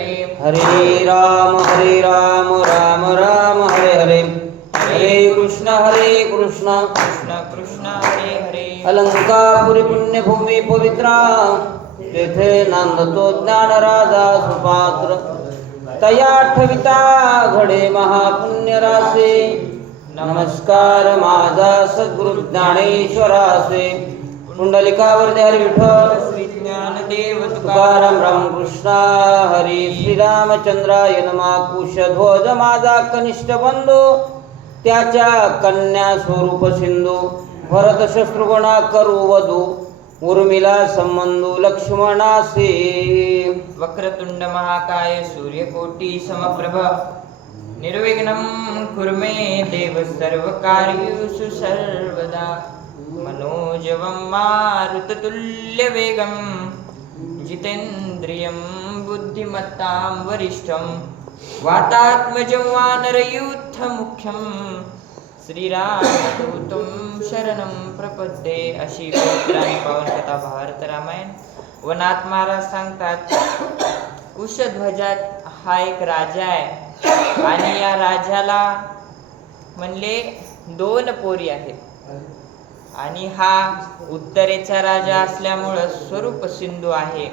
हरे राम हरे राम राम राम हरे हरे. हरे कृष्ण हरे कृष्ण. कृष्ण कृष्ण हरे हरे अलंकापुरी पुण्यभूमी पवित्रा. तेथे नांदतो ज्ञानराजा सुपात्र. तया ठविता घडे महापुण्यरासे नमस्कार माझा सद्गुरु ज्ञानेश्वरासे पुंडलिकावर विठ्ठल श्री ज्ञानदेव तुकाराम तुकाराम रामकृष्ण हरी श्रीरामचंद्राय नमा कुशध्वज माझा कनिष्ठ बंधू त्याच्या कन्या स्वरूप सिंधू भरत शत्रुगुणा करू वधू उर्मिला संबंधू लक्ष्मणासे वक्रतुंड महाकाय सूर्यकोटी समप्रभ निर्विघ्नं कुर्मे देव सर्वकार्येषु सर्वदा। मनोजवं मारुततुल्यवेगं जितेन्द्रियं बुद्धिमत्तां वरिष्ठं वातात्मजं वानरयूथमुख्यं श्रीरामदूतं शरणं प्रपद्ये अशी पवित्र आणि कथा भारत रामायण. वनात महाराज सांगतात कुशध्वजात हा एक राजा आहे. आणि या राजाला म्हणले दोन पोरी आहेत. आणि हा उत्तरेचा राजा असल्यामुळं स्वरूप सिंधू आहे.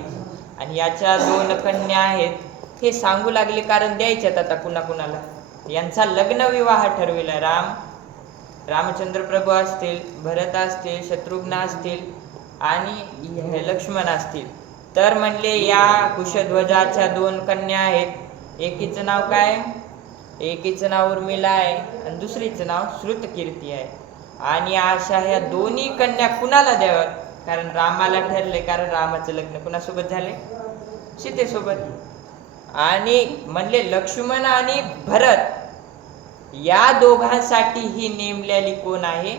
आणि याच्या दोन कन्या आहेत हे सांगू लागले कारण द्यायच्यात आता कुणा कुणाला. यांचा लग्न विवाह ठरविला राम. रामचंद्र प्रभू असतील भरत असतील शत्रुघ्न असतील आणि लक्ष्मण असतील. तर म्हणले या कुशध्वजाच्या दोन कन्या आहेत. एकीचं नाव काय? एकीचं नाव उर्मिला आहे आणि दुसरीचं नाव श्रुतकीर्ती आहे. आणि आशा ह्या दोन्ही कन्या कुणाला द्याव्यात? कारण रामाला ठरले कारण रामाचं लग्न कुणासोबत झाले? सीतेसोबत. आणि म्हणले लक्ष्मण आणि भरत या दोघांसाठी ही नेमलेली कोण आहे?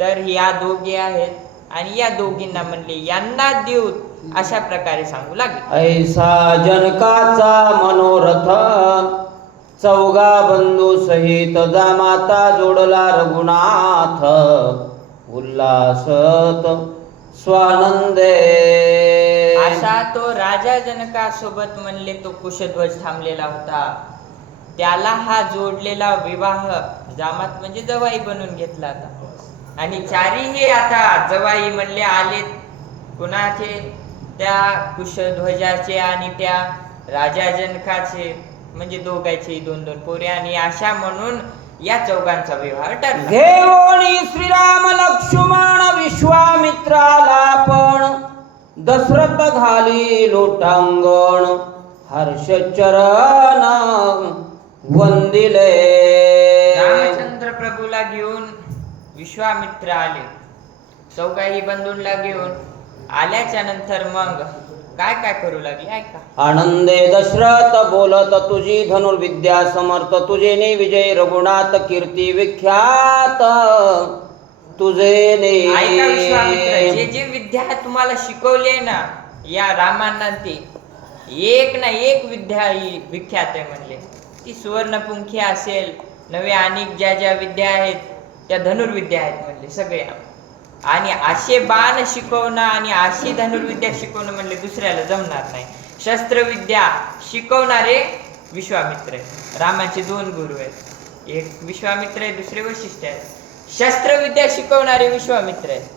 तर या दोघे आहेत. आणि या दोघींना म्हणले यांना देऊ अशा प्रकारे सांगू लागले. ऐसा जनकाचा मनोरथ चौगा बंधू सहित जामाता जोडला रघुनाथ. उल्हासत स्वानंदे. असा तो राजा जनकासोबत म्हणले तो कुशध्वज थांबलेला होता. त्याला हा जोडलेला विवाह जामात म्हणजे जवाई बनून घेतला होता. आणि चारीही आता जवाई म्हणले आले कुणाचे? त्या कुशध्वजाचे आणि त्या राजा जनकाचे. म्हणजे दोघांचे दोन दोन पोरे आणि अशा म्हणून या चौघांचा विवाह ठरला. घेऊनी श्रीराम लक्ष्मण विश्वामित्राला पण दशरथ घाली लोटांगण हर्षचरण वंदिले. रामचंद्र प्रभूला घेऊन विश्वामित्र आले. चौघाही बंधूंला घेऊन आल्याच्यानंतर मग काय काय करू लागले? ऐका आनंदे दशरथ बोलत तुझी धनुर्विद्या समर्थ तुझे ने विजय रघुनाथ कीर्ती विख्यात. तुझे ने ऐका विश्वामित्र जे जे विद्या तुम्हाला शिकवली ना या रामांना ती एक ना एक विद्या ही विख्यात आहे म्हणले. ती सुवर्णपुंखी असेल नव्या अनेक ज्या ज्या विद्या आहेत त्या धनुर्विद्या आहेत म्हणले सगळ्या आणि असे बाण शिकवणं आणि अशी धनुर्विद्या शिकवणं म्हणले दुसऱ्याला जमणार नाही. शस्त्रविद्या शिकवणारे विश्वामित्र आहेत. रामाचे दोन गुरु आहेत. एक विश्वामित्र आहे दुसरे वशिष्ठ आहेत. शस्त्रविद्या शिकवणारे विश्वामित्र आहेत.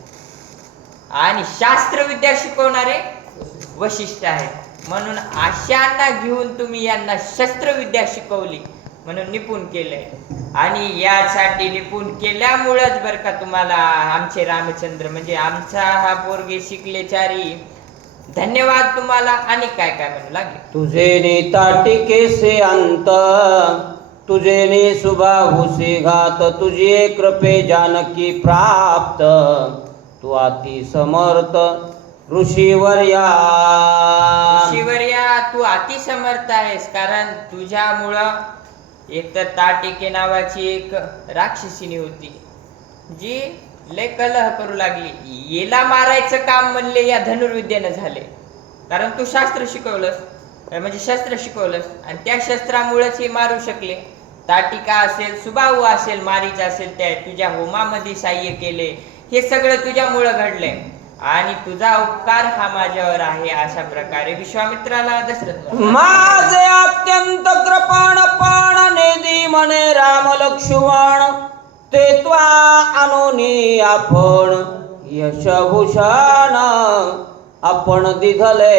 आणि शास्त्रविद्या शिकवणारे वशिष्ठ आहेत. म्हणून अशांना घेऊन तुम्ही यांना शस्त्रविद्या शिकवली. म्हणून निपुण केलंय. आणि यासाठी निपुण केल्यामुळंच बर का तुम्हाला आमचे रामचंद्र म्हणजे आमचा हा पोरगे शिकले चारी. धन्यवाद तुम्हाला. आणि काय काय म्हणू लागले? तुझे ने ताटिके से अंत तुझे ने सुबाहुसे घात तुझे कृपे जानकी प्राप्त. तू अति समर्थ ऋषीवर्या शिवर्या तू अतिसमर्थ आहेस कारण तुझ्यामुळं एक तर ताटिके नावाची एक राक्षसिनी होती जी लय कलह करू लागली. येला मारायचं काम म्हणले या धनुर्विद्येनं झाले. कारण तू शास्त्र शिकवलंस म्हणजे शस्त्र शिकवलंस आणि त्या शस्त्रामुळेच हे मारू शकले. ताटिका असेल सुबाहू असेल मारीच असेल त्या तुझ्या होमामध्ये साह्य केले. हे सगळं तुझ्यामुळं घडलंय. आणि तुझा उपकार हा माझ्यावर आहे अशा प्रकारे विश्वामित्राला दशरथ. माझे अत्यंत कृपण पण निधी म्हणे राम लक्ष्मण ते त्वा अनुनी आपण यशभूषण आपण दिधले.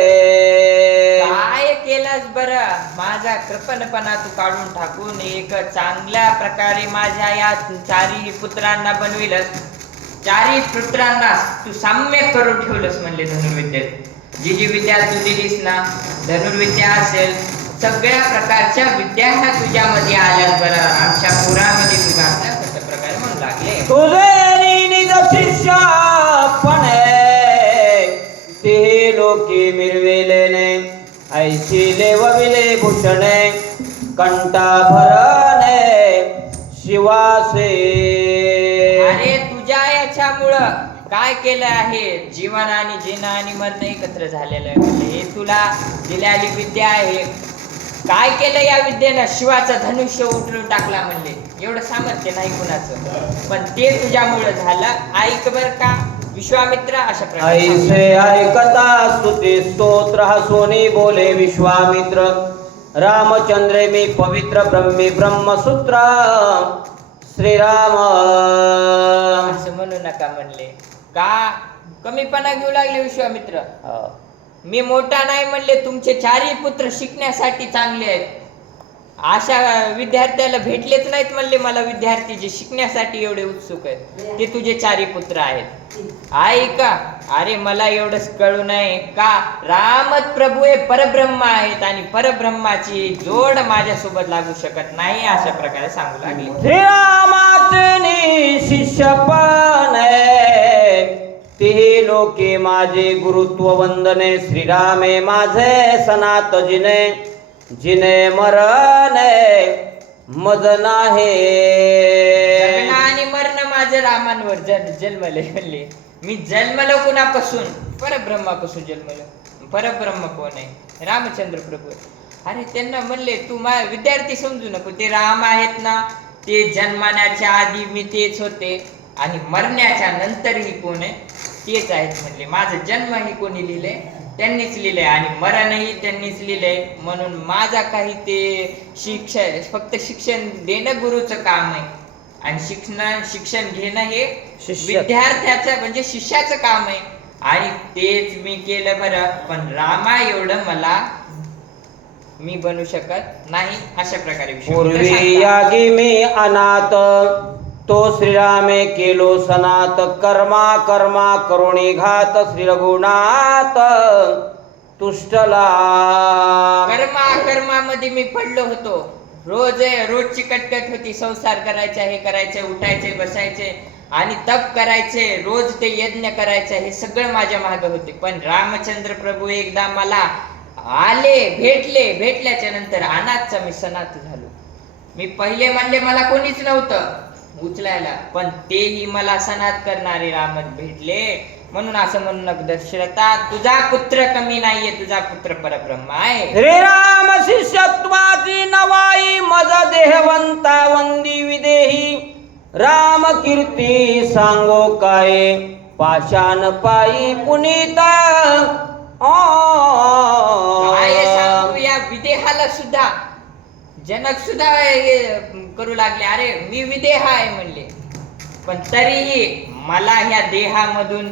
काय केलंस बर? माझा कृपणपणा तू काढून टाकून एक चांगल्या प्रकारे माझ्या या चारी पुत्रांना बनविलस. चारी पुत्रांना तू साम्य करून ठेवलंस म्हणले धनुर्विद्येत जी जी विद्या तू दिलीस ना धनुर्विद्या असेल सगळ्या प्रकारच्या विद्या ह्या तुझ्यामध्ये आल्यात बरं. आमच्या पुरामध्ये तू घातल्या तशा प्रकारे म्हणू लागले. तुझे निज शिष्य ते लोके मिरविलेने ऐशिले वविले भूषणे कंटा भरणे शिवासे. या याच्यामुळं काय केलं आहे? जीवन आणि जीन आणि मरण एकत्र झालेलं आहे हे तुला दिलेली विद्या आहे. काय केलं या विद्येनं? शिवाचं धनुष्य उठरून टाकला म्हणले. एवढं सामर्थ्य नाही कुणाचं. पण ते तुझ्यामुळे झालं. ऐक बर का विश्वामित्र अशा प्रकारे ऐकता स्तुती स्तोत्र हसोनी बोले विश्वामित्र. रामचंद्रे मी पवित्र ब्रह्मी ब्रह्मसूत्र. श्रीराम. असं म्हणू नका म्हणले. का? कमीपणा घेऊ लागले विश्वामित्र मी मोठा नाही म्हणले तुमचे चारही पुत्र शिकण्यासाठी चांगले आहेत. अशा विद्यार्थ्याला भेटलेच नाहीत म्हणले मला विद्यार्थी जे शिकण्यासाठी एवढे उत्सुक आहेत. ते तुझे चारही पुत्र आहेत. ऐका. अरे मला एवढंच कळू नये का? रामच प्रभू हे परब्रह्म आहेत आणि परब्रह्माची जोड माझ्यासोबत लागू शकत नाही अशा प्रकारे सांगू लागले. श्रीरामाचे शिष्य तिही लोके माझे गुरुत्व वंदने. श्रीरामे माझे सनात जिने जिने मरणे मज नाही. आणि मरण माझ्या रामांवर जन जन्मले म्हणले. मी जन्मलो कुणापासून? परब्रह्मापासून जन्मलो. परब्रह्म कोण आहे? रामचंद्र प्रभू अरे त्यांना म्हणले तू मा विद्यार्थी समजू नको. ते राम आहेत ना ते जन्मण्याच्या आधी मी तेच होते. आणि मरण्याच्या नंतरही कोण आहे? तेच आहेत म्हणले. माझं जन्मही कोणी लिहिलंय त्यांनीच लिहिलंय आणि मरणही त्यांनीच लिहिलंय म्हणून माझा काही ते शिक्षण फक्त शिक्षण देणं गुरुचं काम आहे आणि शिक्षण शिक्षण घेणं हे. विद्यार्थ्याचं म्हणजे शिष्याचं काम आहे आणि तेच मी केलं बरं पण रामा एवढं मला मी बनू शकत नाही अशा प्रकारे पूर्वी. यागी मी अनाथ तो श्रीरामे केलो सनात कर्मा कर्मा करुणी घात श्री रघुनाथ तुष्टला. कर्मा कर्मामध्ये मी पडलो होतो. रोज रोजची कटकट होती. संसार करायचा हे करायचे उठायचे बसायचे आणि तप करायचे रोज ते यज्ञ करायचे हे सगळं माझ्या माग होते. पण रामचंद्र प्रभू एकदा मला आले भेटले भेटल्याच्या नंतर अनाथचा मी सनाथ झालो. मी पहिले म्हणले मला कोणीच नव्हतं. उचलायला. पण तेही मला सनात करणारे रामच भेटले. म्हणून असं म्हणू नको दशरथा तुझा पुत्र कमी नाहीये तुझा पुत्र परब्रह्म आहे. श्रीराम शिष्यत्वाची नवाई मज देहवंता वंदी विदेही. राम कीर्ती सांगो काय पाषाण पायी पुनीता. सांगू या विदेहाला सुद्धा जनक सुद्धा हे करू लागले. अरे मी विदेह आहे म्हणले. पण तरीही मला ह्या देहामधून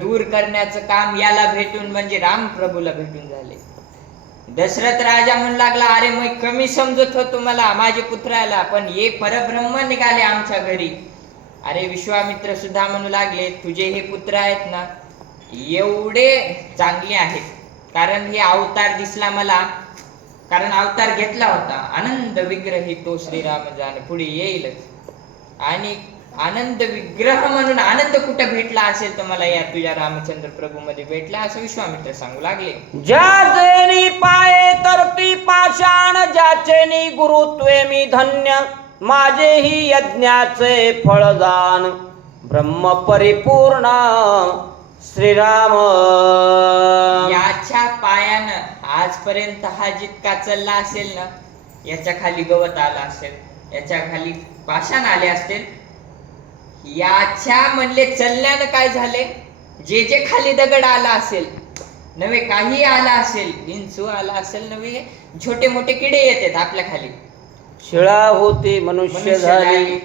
दूर करण्याचं काम याला भेटून म्हणजे राम प्रभूला भेटून झाले. दशरथ राजा म्हणू लागला अरे मग कमी समजत होतो मला माझे पुत्राला पण हे परब्रह्म निघाले आमच्या घरी. अरे विश्वामित्र सुद्धा म्हणू लागले तुझे हे पुत्र आहेत ना एवढे चांगले आहेत. कारण हे अवतार दिसला मला कारण अवतार घेतला होता. आनंद विग्रही तो श्रीराम जाणे पुढे येईलच. आणि आनंद विग्रह म्हणून आनंद कुठे भेटला असेल तर मला या तुझ्या रामचंद्र प्रभू मध्ये भेटला असं विश्वामित्र सांगू लागले. ज्याचेनी पाये तरती पाषाण ज्याचेनी गुरुत्वे मी धन्य माझेही यज्ञाचे फळदान ब्रह्म परिपूर्ण श्रीराम. याच्या पायानं आजपर्यंत हा जितका चालला असेल ना याच्या खाली गवत आलं असेल याच्या खाली पाषाण आले असतील याच्या म्हणले चलण्यानं काय झाले जे जे खाली दगड आला असेल नवे काही आला असेल विंचू आला असेल नवे छोटे मोठे किडे येतात आपल्या खाली. शिळा होती मनुष्य झाली.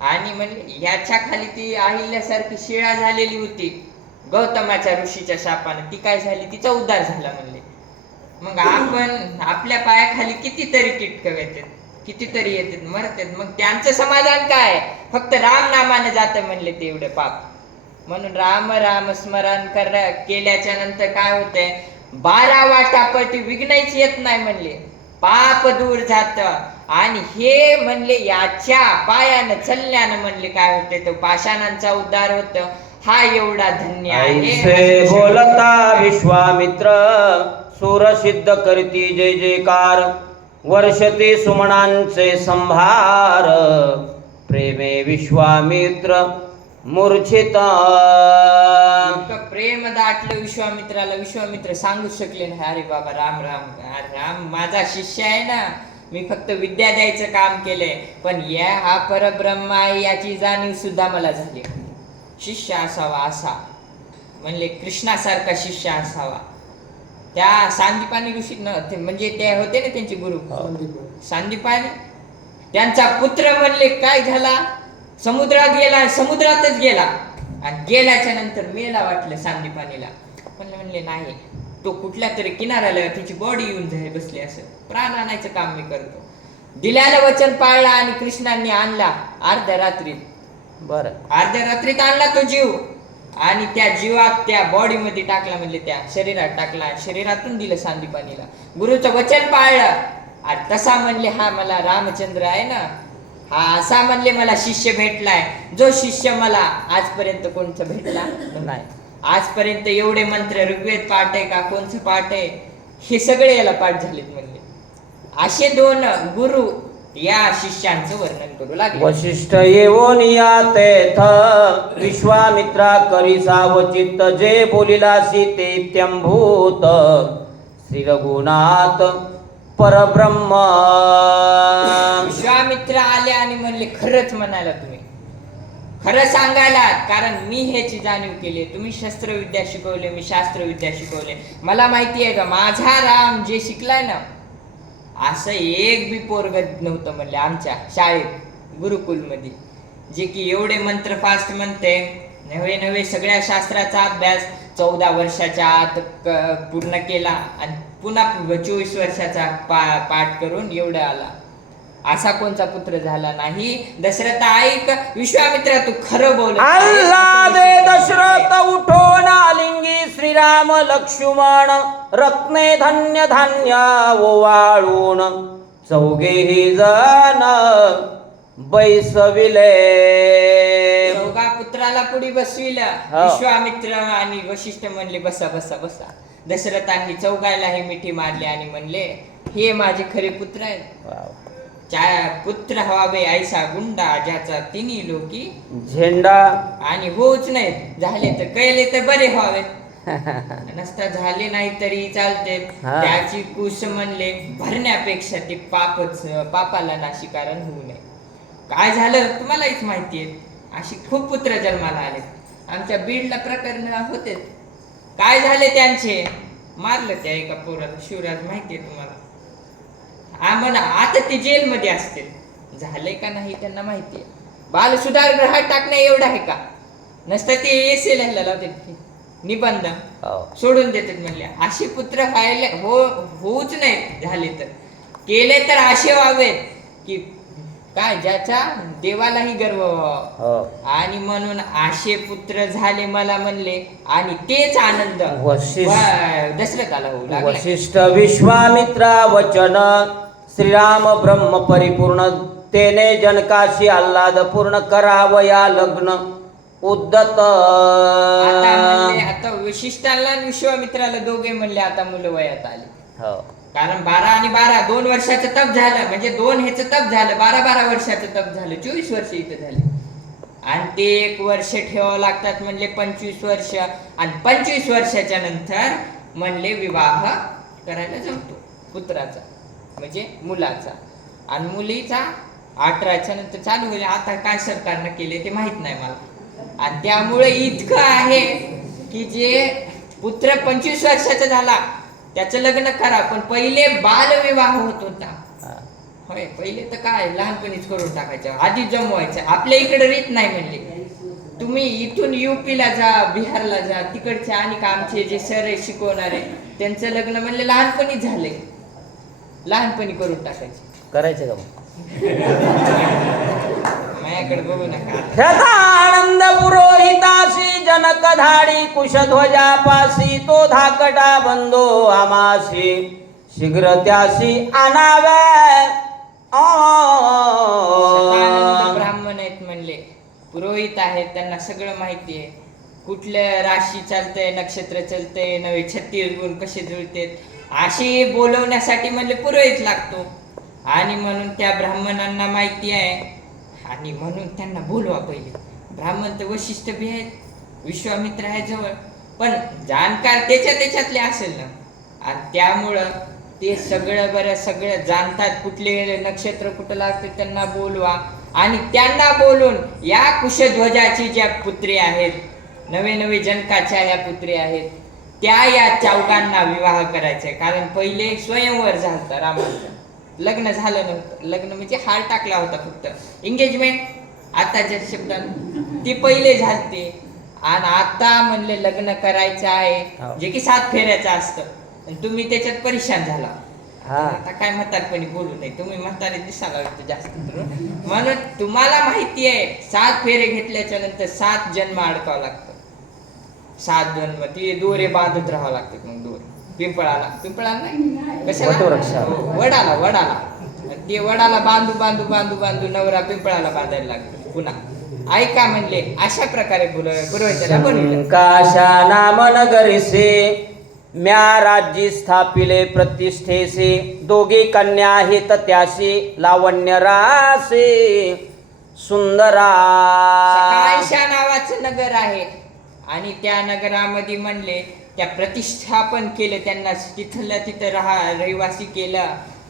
आणि म्हणजे याच्या खाली ती अहिल्यासारखी शिळा झालेली होती. गौतमाच्या ऋषीच्या शापानं ती काय झाली? तिचा उद्धार झाला म्हणले. मग आपण आपल्या पायाखाली कितीतरी कीटक येतात कितीतरी येतात मरतात. मग त्यांचं समाधान काय? फक्त राम नामाने जात म्हणले तेवढे पाप. म्हणून राम राम स्मरण कर केल्याच्यानंतर काय होतंय? बारा वाटापटी विघ्नाच येत नाही म्हणले. पाप दूर जात. आणि हे म्हणले याच्या पायानं चलण्यानं म्हणले काय होते तो पाषाणांचा उद्धार होत. हा एवढा धन्य आहे. बोलता विश्वामित्र. सुर सिद्ध करती जय जयकार. वर्षते सुमनांचे संभार. प्रेमे विश्वामित्र मूर्छित. प्रेम दाटलं विश्वामित्राला. विश्वामित्र सांगू शकले ना अरे बाबा राम राम अरे राम माझा शिष्य आहे ना. मी फक्त विद्या द्यायचं काम केलंय. पण या हा परब्रह्म आहे याची जाणीव सुद्धा मला झाली शिष्य असावा असा. म्हणले कृष्णासारखा शिष्य असावा. त्या सांदीपानी ऋषी म्हणजे ते होते ना त्यांचे गुरु. सांदीपानी त्यांचा पुत्र म्हणले काय झाला? समुद्रात गेला समुद्रातच गेला. आणि गेल्याच्यानंतर मेला वाटलं सांदीपानीला म्हणलं म्हणले नाही तो कुठल्या तरी किनाऱ्याला त्याची बॉडी येऊन जाईल बसली असं. प्राण आणायचं काम मी करतो. दिल्याला वचन पाळला आणि कृष्णांनी आणला अर्ध्या रात्रीत. बर. अर्ध्या रात्रीत आणला तो जीव. आणि त्या जीवात त्या बॉडी मध्ये टाकला म्हणजे त्या शरीरात टाकला आणि शरीरातून दिलं सांदीपानीला गुरुचं वचन पाळलं. आणि तसा म्हणले हा मला रामचंद्र आहे ना. हा असा म्हणले मला शिष्य भेटलाय. जो शिष्य मला आजपर्यंत कोणचं भेटला नाही. आजपर्यंत एवढे मंत्र ऋग्वेद पाठ आहे का कोणचं पाठ आहे? हे सगळे याला पाठ झालेत म्हणले. असे दोन गुरु या शिष्यांचं वर्णन करू लागले. वशिष्ठ येऊन या तेथ विश्वामित्रा करी सावचित्त जे बोलिलासी ते त्यंभूत श्री रघुनाथ परब्रह्म. विश्वामित्र आले आणि म्हणले खरंच म्हणाला तुम्ही. खरं सांगायला कारण मी ह्याची जाणीव केली. तुम्ही शस्त्रविद्या शिकवले मी शास्त्रविद्या शिकवले. मला माहिती आहे का माझा राम जे शिकलाय ना असं एक बी पोरग नव्हतं म्हणलं आमच्या शाळेत गुरुकुलमध्ये. जे की एवढे मंत्र फास्ट म्हणते नवे नवे सगळ्या शास्त्राचा अभ्यास चौदा वर्षाच्या आत क- पूर्ण केला आणि पुन्हा चोवीस वर्षाचा पा पाठ करून एवढं आला. असा कोणचा पुत्र झाला नाही? दशरथ ऐक विश्वामित्रा तू खरं बोल अल्ला दे दशरथ उठोन आलिंगी श्रीराम लक्ष्मण रत्ने धन्य धान्य ओवाळून. चौघेही जण बैसविले. चौघा पुत्राला पुढे बसविलं. हो. विश्वामित्र आणि वशिष्ठ म्हणले बसा बसा बसा. दशरथांनी चौघायलाही मिठी मारली आणि म्हणले हे माझे खरे पुत्र आहेत. पुत्र व्हावे ऐसा गुंडा ज्याचा तिन्ही लोकी झेंडा. आणि होऊच नाहीत झाले तर कळले तर बरे व्हावे. नसता झाले नाही तरी चालते. त्याची कुश म्हणले भरण्यापेक्षा ते पापच पापाला नाशी कारण होऊ नये. काय झालं तुम्हालाच माहिती आहे. अशी खूप पुत्र जन्माला आले. आमच्या बीडला प्रकरण होते काय झाले त्यांचे? मारलं त्या एका पोराला. शिवराज माहिती आहे तुम्हाला. हा म्हणा आता ते जेलमध्ये असतील. झालंय का नाही त्यांना माहिती आहे. बाल सुधार ग्रहात टाकणं एवढं आहे का? नसतं ते एसेल लावते निबंध. हो. सोडून देतात म्हणले असे पुत्र व्हायला हो होऊच नाहीत झाले तर. केले तर असे व्हावेत की काय ज्याचा देवालाही गर्व व्हावा. हो. आणि म्हणून असे पुत्र झाले मला म्हणले आणि तेच आनंद. दशरथाला होऊ लागला. वशिष्ठ विश्वामित्रा वचन श्रीराम ब्रह्म परिपूर्ण तेने जनकाशी आल्हाद पूर्ण करावया लग्न उद्दत. आता म्हणले आता वशिष्ठाला आणि विश्वामित्राला दोघे म्हणले आता मुलं वयात आली. हो. कारण बारा आणि बारा दोन वर्षाचं तप झालं. म्हणजे दोन ह्याचं तप झालं बारा बारा वर्षाचं तप झालं चोवीस वर्ष इथं झाले. आणि ते एक वर्ष ठेवावं लागतात म्हणले पंचवीस वर्ष. आणि पंचवीस वर्षाच्या नंतर म्हणले विवाह करायला जमतो पुत्राचा. म्हणजे मुलाचा. आणि मुलीचा अठराच्या नंतर चालू होईल आता काय सरकारनं केले ते माहीत नाही मला. आणि त्यामुळे इतकं आहे की जे पुत्र पंचवीस वर्षाचा झाला त्याचं लग्न करा पण पहिले बालविवाह होत होता. होय पहिले तर काय लहानपणीच करून टाकायचं. आधी जमवायचं. आपल्या इकडे रीत नाही म्हणले. तुम्ही इथून युपीला जा बिहारला जा तिकडचे आणि आमचे जे सर आहे शिकवणारे त्यांचं लग्न म्हणले लहानपणी झाले लहानपणी करून टाकायचे. करायचं का मग? माझ्याकडे बघू नका. ह्याचा आनंद पुरोहिताशी जनक धाडी कुशध्वजा पासी तो धाकटा बंदो आमाशी शीघ्र त्याशी आणाव्या. ब्राह्मण आहेत म्हणले. पुरोहित आहेत त्यांना सगळं माहिती आहे. कुठलं राशी चालतंय नक्षत्र चालतंय नवे छत्तीस गुण कसे जुळतेत? असे बोलवण्यासाठी म्हणजे पुरोहित लागतो. आणि म्हणून त्या ब्राह्मणांना माहिती आहे. आणि म्हणून त्यांना बोलवा पहिले. ब्राह्मण तर वशिष्ठ बी आहेत विश्वामित्र आहे जवळ. पण जाणकार त्याच्या त्याच्यातले असेल ना. आणि त्यामुळं ते सगळं बरं सगळं जाणतात कुठले नक्षत्र कुठं लागते त्यांना बोलवा. आणि त्यांना बोलून या कुशध्वजाची ज्या पुत्री आहेत नवे नवे जनकाच्या या पुत्री आहेत त्या या चौघांना विवाह करायचा कारण पहिले स्वयंवर झालता रामाचं लग्न झालं नव्हतं. लग्न म्हणजे हार टाकला होता फक्त. एंगेजमेंट आताच्या शब्दात. ते पहिले झालते. आणि आता म्हणले लग्न करायचं आहे. हो. जे की सात फेऱ्याचं असतं. तुम्ही त्याच्यात परेशान झाला. आता काय म्हातारपणी बोलू नये. तुम्ही म्हातारे दिसायला लागते जास्त म्हणून तुम्हाला माहिती आहे सात फेरे घेतल्याच्या नंतर सात जन्म अडकावं लागतं. सात जन्म ते दोरे बांधत राहावं लागतात मग दोरे. पिंपळाला. पिंपळाला नाही. कशाला. हो, वडाला वडाला. ते वडाला बांधू बांधू बांधू बांधू नवरा पिंपळाला बांधायला लागतो. पुन्हा. ऐका म्हणले अशा प्रकारे पुरोहिताला बनविलं. काशा नाम नगरीसे म्या राज्य स्थापिले प्रतिष्ठेसे. दोघे कन्या आहेत त्याशी लावण्य रासे. सुंदरा सकाळशा नावाचं नगर आहे. आणि त्या नगरामध्ये म्हणले त्या प्रतिष्ठापन केलं त्यांना तिथल्या तिथं राहा रहिवासी केलं.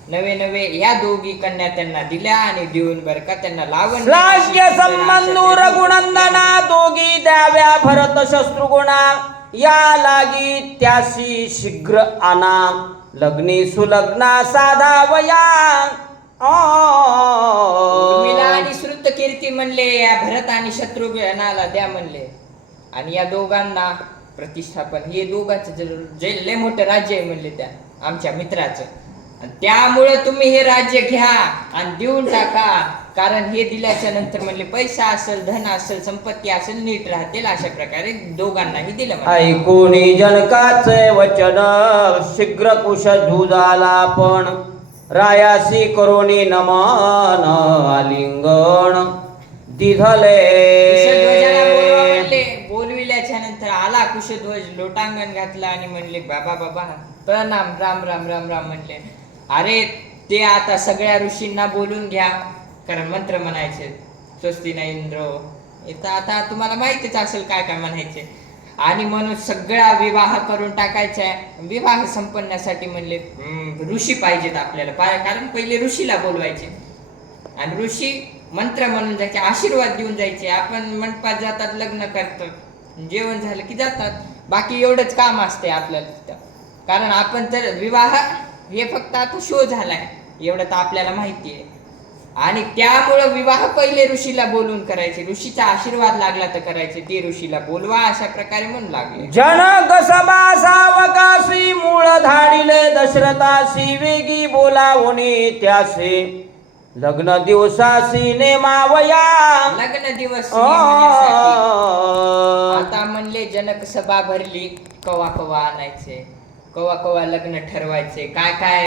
नवे नवे या दोघी कन्या त्यांना दिल्या आणि देऊन बर का त्यांना लावण श्लाघ्य संबंधू रघुनंदना दोघी द्याव्या भरत शत्रुगुणा. या लागी त्याशी शीघ्र आना लग्नी सुलग्ना साधावया उर्मिला आ. आणि श्रुत कीर्ती म्हणले या भरत आणि शत्रुघ्नाला द्या म्हणले. आणि या दोघांना प्रतिष्ठापन. हे दोघांचं जे- जे लय मोठं राज्य आहे म्हणले त्या आमच्या मित्राचं. आणि त्यामुळं तुम्ही हे राज्य घ्या आणि देऊन टाका. कारण हे दिल्याच्या नंतर म्हणले पैसा असेल धन असेल संपत्ती असेल नीट राहतील अशा प्रकारे दोघांनाही दिलं म्हणले. ऐकोनी जनकाचे वचन शीघ्र कुश झुजाला पण. रायासी करोनी नमान आलिंगण कुशध्वजाला कुशध्वज लोटांगण घातला आणि म्हणले बाबा बाबा प्रणाम राम राम राम राम म्हणले. अरे ते आता सगळ्या ऋषींना बोलून घ्या. कारण मंत्र म्हणायचे स्वस्ती ना इंद्र. इथं आता तुम्हाला माहितीच असेल काय काय म्हणायचे. आणि म्हणून सगळा विवाह करून टाकायचा आहे. विवाह संपन्नासाठी म्हणले ऋषी पाहिजेत आपल्याला. पा- कारण पहिले ऋषीला बोलवायचे. आणि ऋषी मंत्र म्हणून जायचे आशीर्वाद देऊन जायचे. आपण मंडपात जातात लग्न करतो जेवण झालं की जातात. बाकी एवढंच काम असते आपल्याला तिथं. कारण आपण तर विवाह हे फक्त आता शो झालाय. एवढं तर आपल्याला माहिती आहे. आणि त्यामुळं विवाह पहिले ऋषीला बोलून करायचे. ऋषीचा आशीर्वाद लागला तर करायचे. ते ऋषीला बोलवा अशा प्रकारे म्हणू लागले. जनक सभा सावकाशी मूळ धाडिले दशरथासी वेगी बोलावणे त्यासे लग्न दिवसासी नेमावया लग्न दिवस आ. नेमण्यासाठी आता म्हणले जनक सभा भरली कवा कवा आणायचे कवा कवा लग्न ठरवायचे काय काय